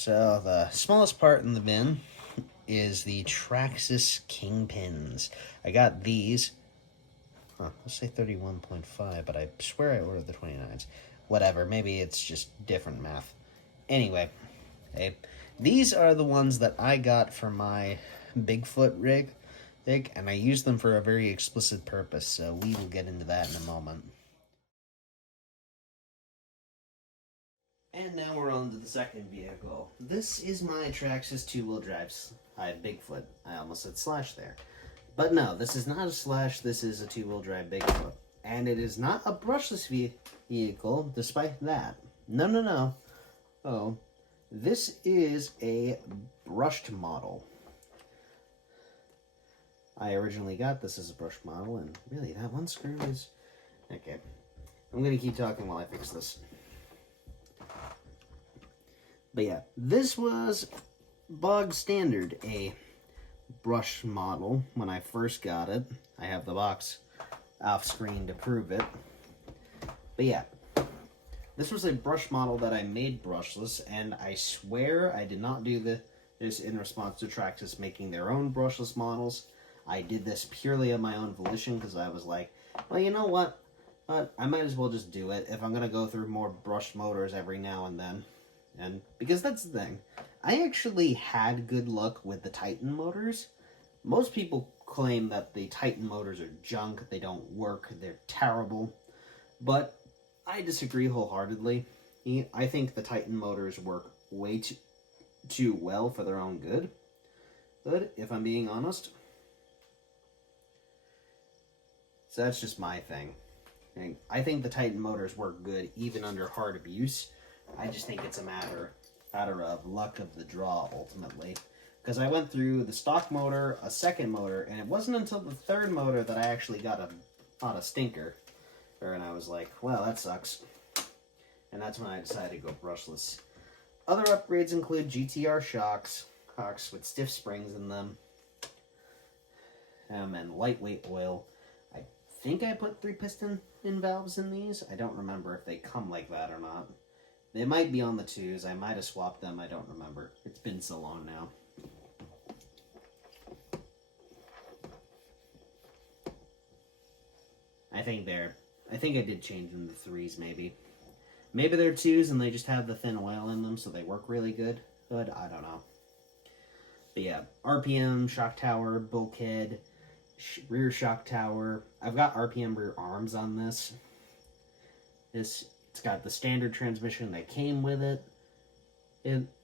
So the smallest part in the bin is the Traxxas Kingpins. I got these. Let's say 31.5, but I swear I ordered the 29s. Whatever, maybe it's just different math. Anyway, these are the ones that I got for my Bigfoot rig, and I use them for a very explicit purpose, so we will get into that in a moment. And now we're on to the second vehicle. This is my Traxxas two-wheel drives. I have Bigfoot. I almost said Slash there. But no, this is not a Slash, this is a two-wheel drive Bigfoot. And it is not a brushless vehicle, despite that. No. Oh, this is a brushed model. I originally got this as a brushed model, and really, that one screw is... Okay. I'm gonna keep talking while I fix this. But yeah, this was bog standard, a brush model when I first got it. I have the box off screen to prove it. But yeah, this was a brush model that I made brushless, and I swear I did not do this in response to Traxxas making their own brushless models. I did this purely of my own volition because I was like, well, you know what? I might as well just do it if I'm going to go through more brushed motors every now and then. And because that's the thing, I actually had good luck with the Titan motors. Most people claim that the Titan motors are junk, they don't work, they're terrible. But I disagree wholeheartedly. I think the Titan motors work way too well for their own good. But if I'm being honest. So that's just my thing. I think the Titan motors work good even under hard abuse. I just think it's a matter of luck of the draw, ultimately. Because I went through the stock motor, a second motor, and it wasn't until the third motor that I actually got a stinker. And I was like, well, that sucks. And that's when I decided to go brushless. Other upgrades include GTR shocks with stiff springs in them, and lightweight oil. I think I put 3-piston in valves in these. I don't remember if they come like that or not. They might be on the 2s. I might have swapped them. I don't remember. It's been so long now. I think I did change them to 3s, maybe. Maybe they're 2s and they just have the thin oil in them, so they work really good. But I don't know. But yeah, RPM, shock tower, bulkhead, rear shock tower. I've got RPM rear arms on this. It's got the standard transmission that came with it.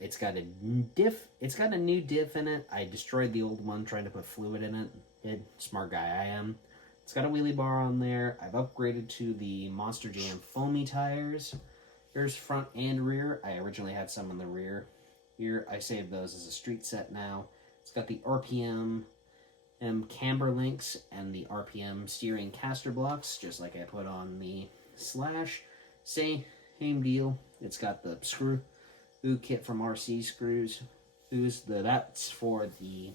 It's got a diff. It's got a new diff in it. I destroyed the old one trying to put fluid in it. Smart guy I am. It's got a wheelie bar on there. I've upgraded to the Monster Jam foamy tires. There's front and rear. I originally had some in the rear. Here, I saved those as a street set now. It's got the RPM camber links and the RPM steering caster blocks, just like I put on the Slash. Same deal. It's got the screw kit from RC Screws. That's for the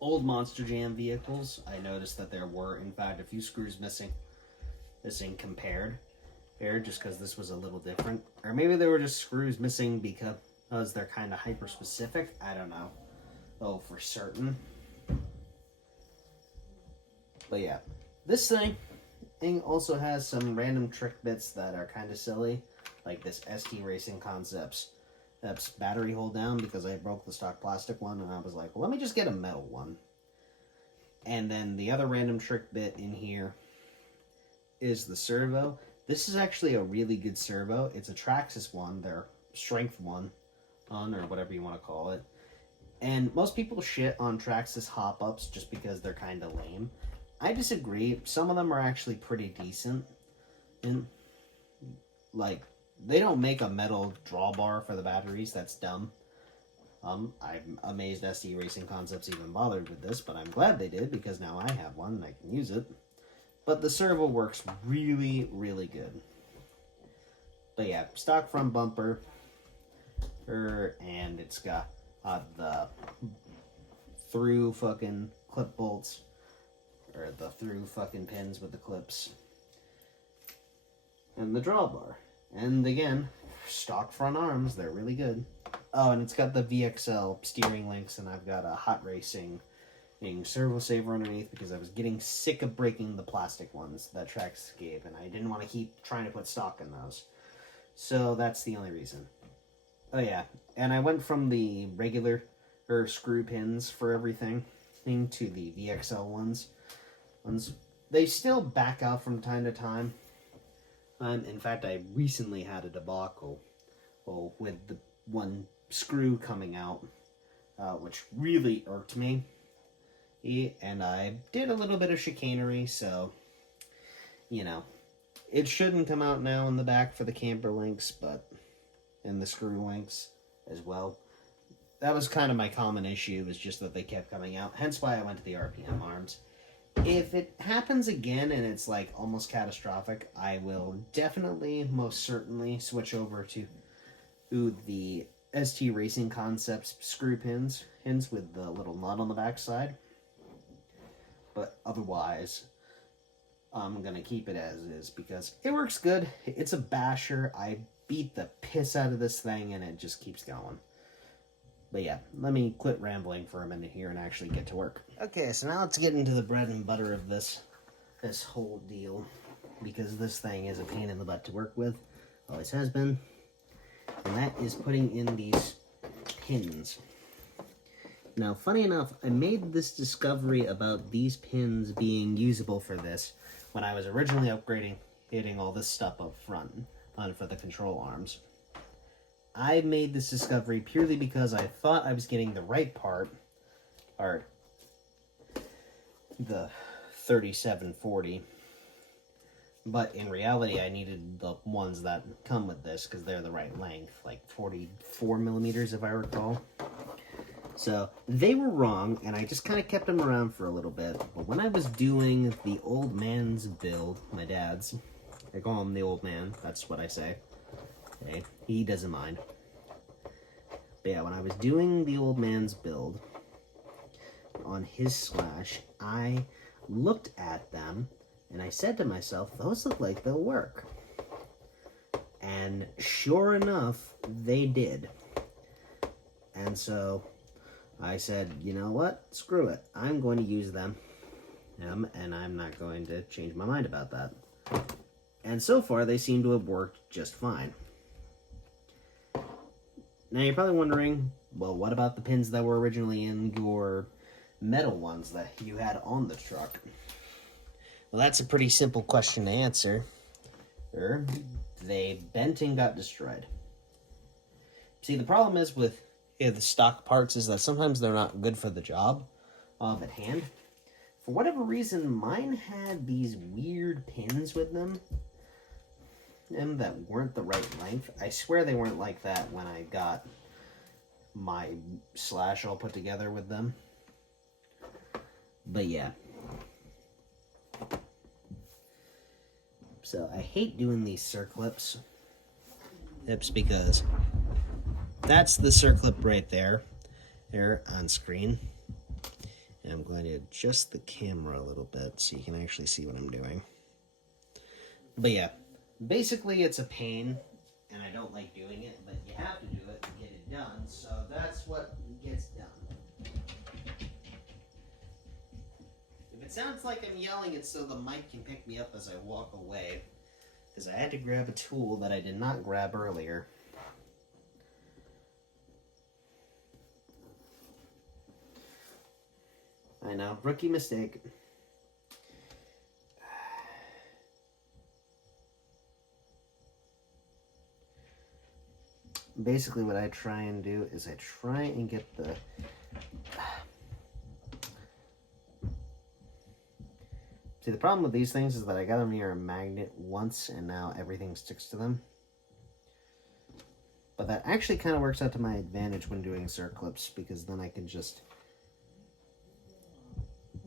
old Monster Jam vehicles. I noticed that there were, in fact, a few screws missing compared here, just because this was a little different. Or maybe there were just screws missing because they're kind of hyper-specific. I don't know. Oh, for certain. But yeah, this thing also has some random trick bits that are kind of silly, like this ST Racing Concepts battery hold down, because I broke the stock plastic one and I was like, well, let me just get a metal one. And then the other random trick bit in here is the servo. This is actually a really good servo. It's a Traxxas one, their strength one, or whatever you want to call it. And most people shit on Traxxas hop-ups just because they're kind of lame. I disagree. Some of them are actually pretty decent. And, like, they don't make a metal drawbar for the batteries. That's dumb. I'm amazed ST Racing Concepts even bothered with this, but I'm glad they did, because now I have one and I can use it. But the servo works really, really good. But yeah, stock front bumper. And it's got the through fucking clip bolts. Or the through fucking pins with the clips. And the drawbar. And again, stock front arms, they're really good. Oh, and it's got the VXL steering links, and I've got a hot racing servo saver underneath because I was getting sick of breaking the plastic ones that Trax gave, and I didn't want to keep trying to put stock in those. So that's the only reason. Oh yeah, and I went from the regular screw pins for everything to the VXL ones. They still back out from time to time. In fact, I recently had a debacle with the one screw coming out, which really irked me. And I did a little bit of chicanery, so, you know, it shouldn't come out now in the back for the camper links, but, and the screw links as well. That was kind of my common issue, was just that they kept coming out, hence why I went to the RPM arms. If it happens again and it's like almost catastrophic, I will definitely, most certainly, switch over to the ST Racing Concepts screw pins with the little nut on the back side. But otherwise, I'm going to keep it as is because it works good. It's a basher. I beat the piss out of this thing and it just keeps going. But yeah, let me quit rambling for a minute here and actually get to work. Okay, so now let's get into the bread and butter of this whole deal, because this thing is a pain in the butt to work with. Always has been. And that is putting in these pins. Now, funny enough, I made this discovery about these pins being usable for this when I was originally hitting all this stuff up front for the control arms. I made this discovery purely because I thought I was getting the right part, or the 3740, but in reality I needed the ones that come with this because they're the right length, like 44 millimeters if I recall. So they were wrong, and I just kind of kept them around for a little bit. But when I was doing the old man's build, my dad's, I call him the old man, that's what I say. Okay, he doesn't mind. But yeah, when I was doing the old man's build on his Slash, I looked at them and I said to myself, those look like they'll work. And sure enough, they did. And so I said, you know what? Screw it. I'm going to use them. And I'm not going to change my mind about that. And so far, they seem to have worked just fine. Now, you're probably wondering, well, what about the pins that were originally in your metal ones that you had on the truck? Well, that's a pretty simple question to answer. They bent and got destroyed. See, the problem is with the stock parts is that sometimes they're not good for the job at hand. For whatever reason, mine had these weird pins with them that weren't the right length. I swear they weren't like that when I got my Slash all put together with them. But yeah. So I hate doing these circlips. It's because that's the circlip right there on screen. And I'm going to adjust the camera a little bit so you can actually see what I'm doing. But yeah, basically it's a pain, and I don't like doing it, but you have to do it to get it done, so that's what gets done. If it sounds like I'm yelling, it's so the mic can pick me up as I walk away, because I had to grab a tool that I did not grab earlier. I know, rookie mistake. Basically what I try and do is I try and get the see, the problem with these things is that I got them near a magnet once and now everything sticks to them. But that actually kind of works out to my advantage when doing circlips, because then I can just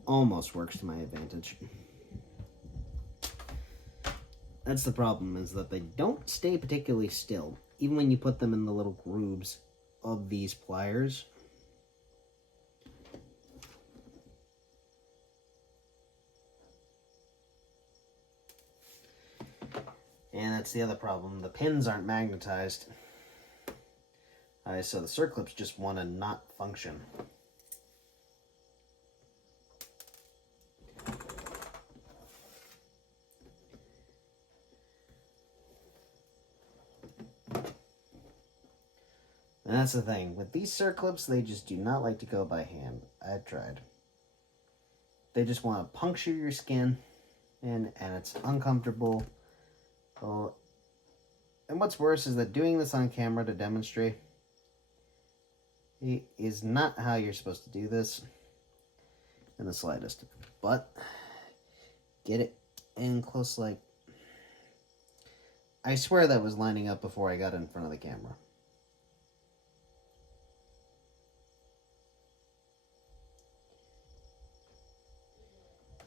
almost works to my advantage. That's the problem, is that they don't stay particularly still, even when you put them in the little grooves of these pliers. And that's the other problem. The pins aren't magnetized. So the circlips just want to not function. And that's the thing. With these circlips, they just do not like to go by hand. I've tried. They just want to puncture your skin, and it's uncomfortable. Oh, and what's worse is that doing this on camera to demonstrate is not how you're supposed to do this in the slightest. But get it in close, like... I swear that was lining up before I got in front of the camera.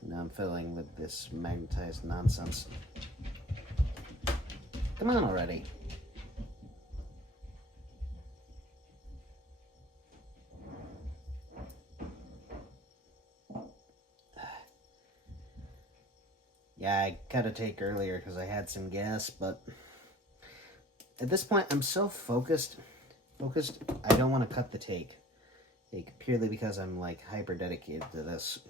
Now I'm filling with this magnetized nonsense. Come on already. Yeah, I cut a take earlier because I had some gas, but at this point I'm so focused, I don't want to cut the take. Purely because I'm like hyper dedicated to this.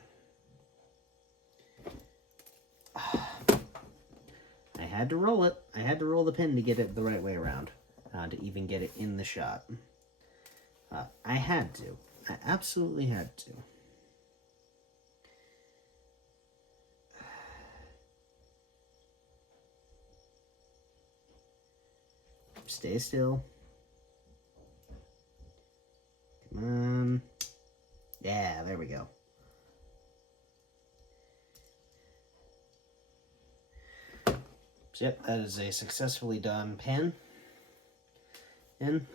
I had to roll it. I had to roll the pin to get it the right way around, to even get it in the shot. I had to. I absolutely had to. Stay still. Come on. Yeah, there we go. So, yep, that is a successfully done pin. In.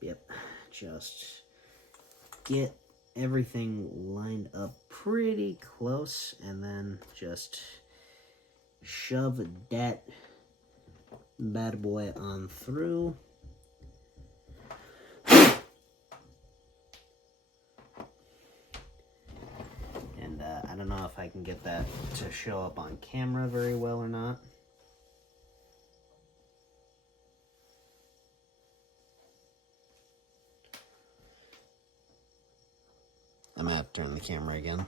Yep, just get everything lined up pretty close and then just shove that bad boy on through. And I don't know if I can get that to show up on camera very well or not. I'm gonna have to turn the camera again.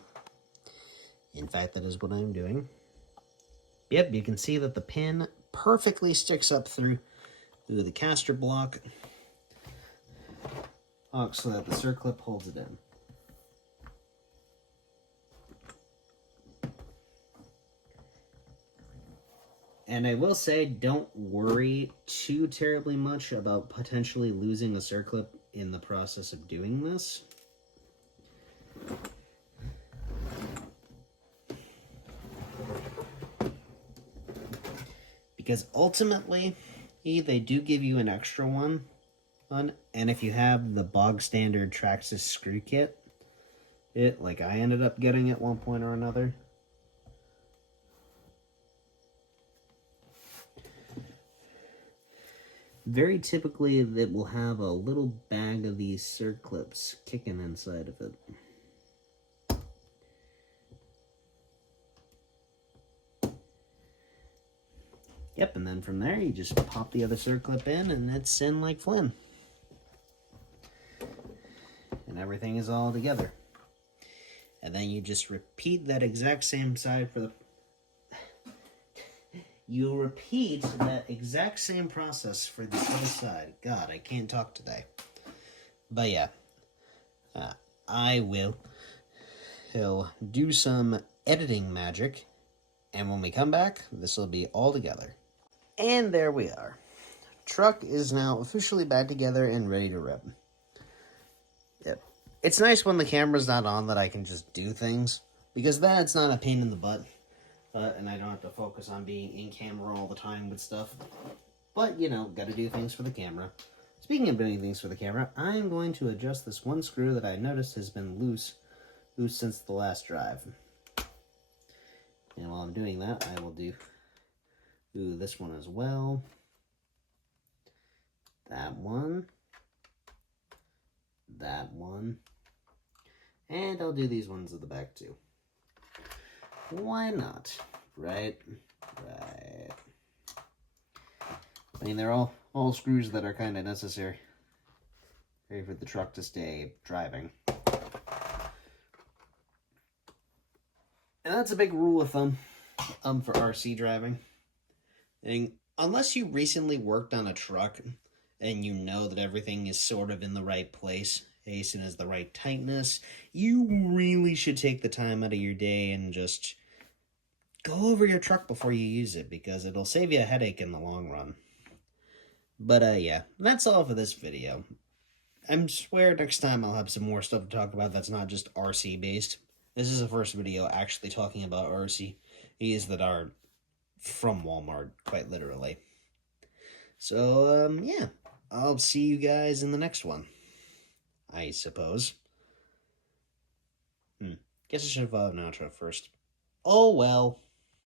In fact, that is what I'm doing. Yep, you can see that the pin perfectly sticks up through the caster block, so that the circlip holds it in. And I will say, don't worry too terribly much about potentially losing a circlip in the process of doing this. Because ultimately, they do give you an extra one, and if you have the bog standard Traxxas screw kit, like I ended up getting at one point or another, very typically it will have a little bag of these circlips kicking inside of it. Yep, and then from there, you just pop the other circlip in, and it's in like Flynn. And everything is all together. And then you just repeat that exact same side for the... You repeat that exact same process for the other side. God, I can't talk today. But yeah, he'll do some editing magic, and when we come back, this will be all together. And there we are. Truck is now officially back together and ready to rip. Yep. It's nice when the camera's not on that I can just do things, because then it's not a pain in the butt, and I don't have to focus on being in camera all the time with stuff. But, you know, gotta do things for the camera. Speaking of doing things for the camera, I'm going to adjust this one screw that I noticed has been loose since the last drive. And while I'm doing that, I will do this one as well. That one. that one. And I'll do these ones at the back too. Why not? Right? Right. I mean, they're all screws that are kind of necessary. Ready for the truck to stay driving. And that's a big rule of thumb for RC driving. And unless you recently worked on a truck and you know that everything is sort of in the right place, and is the right tightness, you really should take the time out of your day and just go over your truck before you use it, because it'll save you a headache in the long run. But yeah, that's all for this video. I swear next time I'll have some more stuff to talk about that's not just RC based. This is the first video actually talking about RCs that are from Walmart, quite literally. So, yeah, I'll see you guys in the next one, I suppose. Guess I should have an outro first. Oh well.